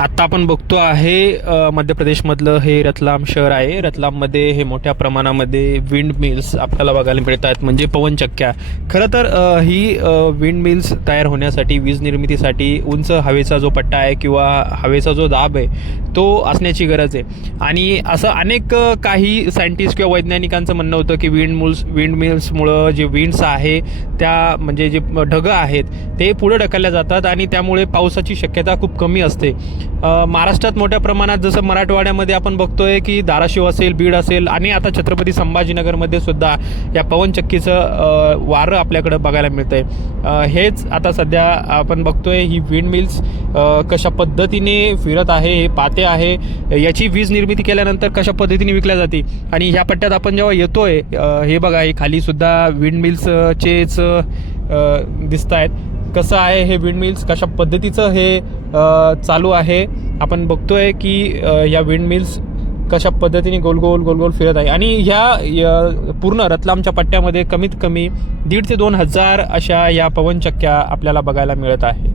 आत्ता आपण बघतो आहे मध्य प्रदेशमधलं हे रतलाम शहर आहे. रतलाममध्ये हे मोठ्या प्रमाणामध्ये विंड मिल्स आपल्याला बघायला मिळतात, म्हणजे पवनचक्क्या. खरं तर ही विंड मिल्स तयार होण्यासाठी, वीज निर्मितीसाठी उंच हवेचा जो पट्टा आहे किंवा हवेचा जो दाब आहे तो असण्याची गरज आहे. आणि असं अनेक काही सायंटिस्ट किंवा वैज्ञानिकांचं म्हणणं होतं की विंड मिल्समुळं जे विंड्स आहे त्या म्हणजे जे ढगं आहेत ते पुढे ढकलल्या जातात आणि त्यामुळे पावसाची शक्यता खूप कमी असते. महाराष्ट्रात मोठ्या प्रमाणात जसं मराठवाड्यामध्ये आपण बघतोय की धाराशिव असेल, बीड असेल आणि आता छत्रपती संभाजीनगरमध्ये सुद्धा या पवनचक्कीचं वारं आपल्याकडं बघायला मिळतंय. हेच आता सध्या आपण बघतोय ही विंड मिल्स कशा पद्धतीने फिरत आहे, हे पाते आहे, याची वीज निर्मिती केल्यानंतर कशा पद्धतीने विकल्या जाते. आणि ह्या पट्ट्यात आपण जेव्हा येतोय हे बघा, हे खाली सुद्धा विंड मिल्सचेच दिसत आहेत. कसं आहे हे विंड मिल्स, कशा पद्धतीचं हे चालू आहे. आपण बघतोय की या विंड मिल्स कशा पद्धतीने गोल गोल फिरत आहे. आणि ह्या पूर्ण रतलामच्या पट्ट्यामध्ये कमीत कमी 1,500 ते 2,000 अशा या पवनचक्क्या आपल्याला बघायला मिळत आहे.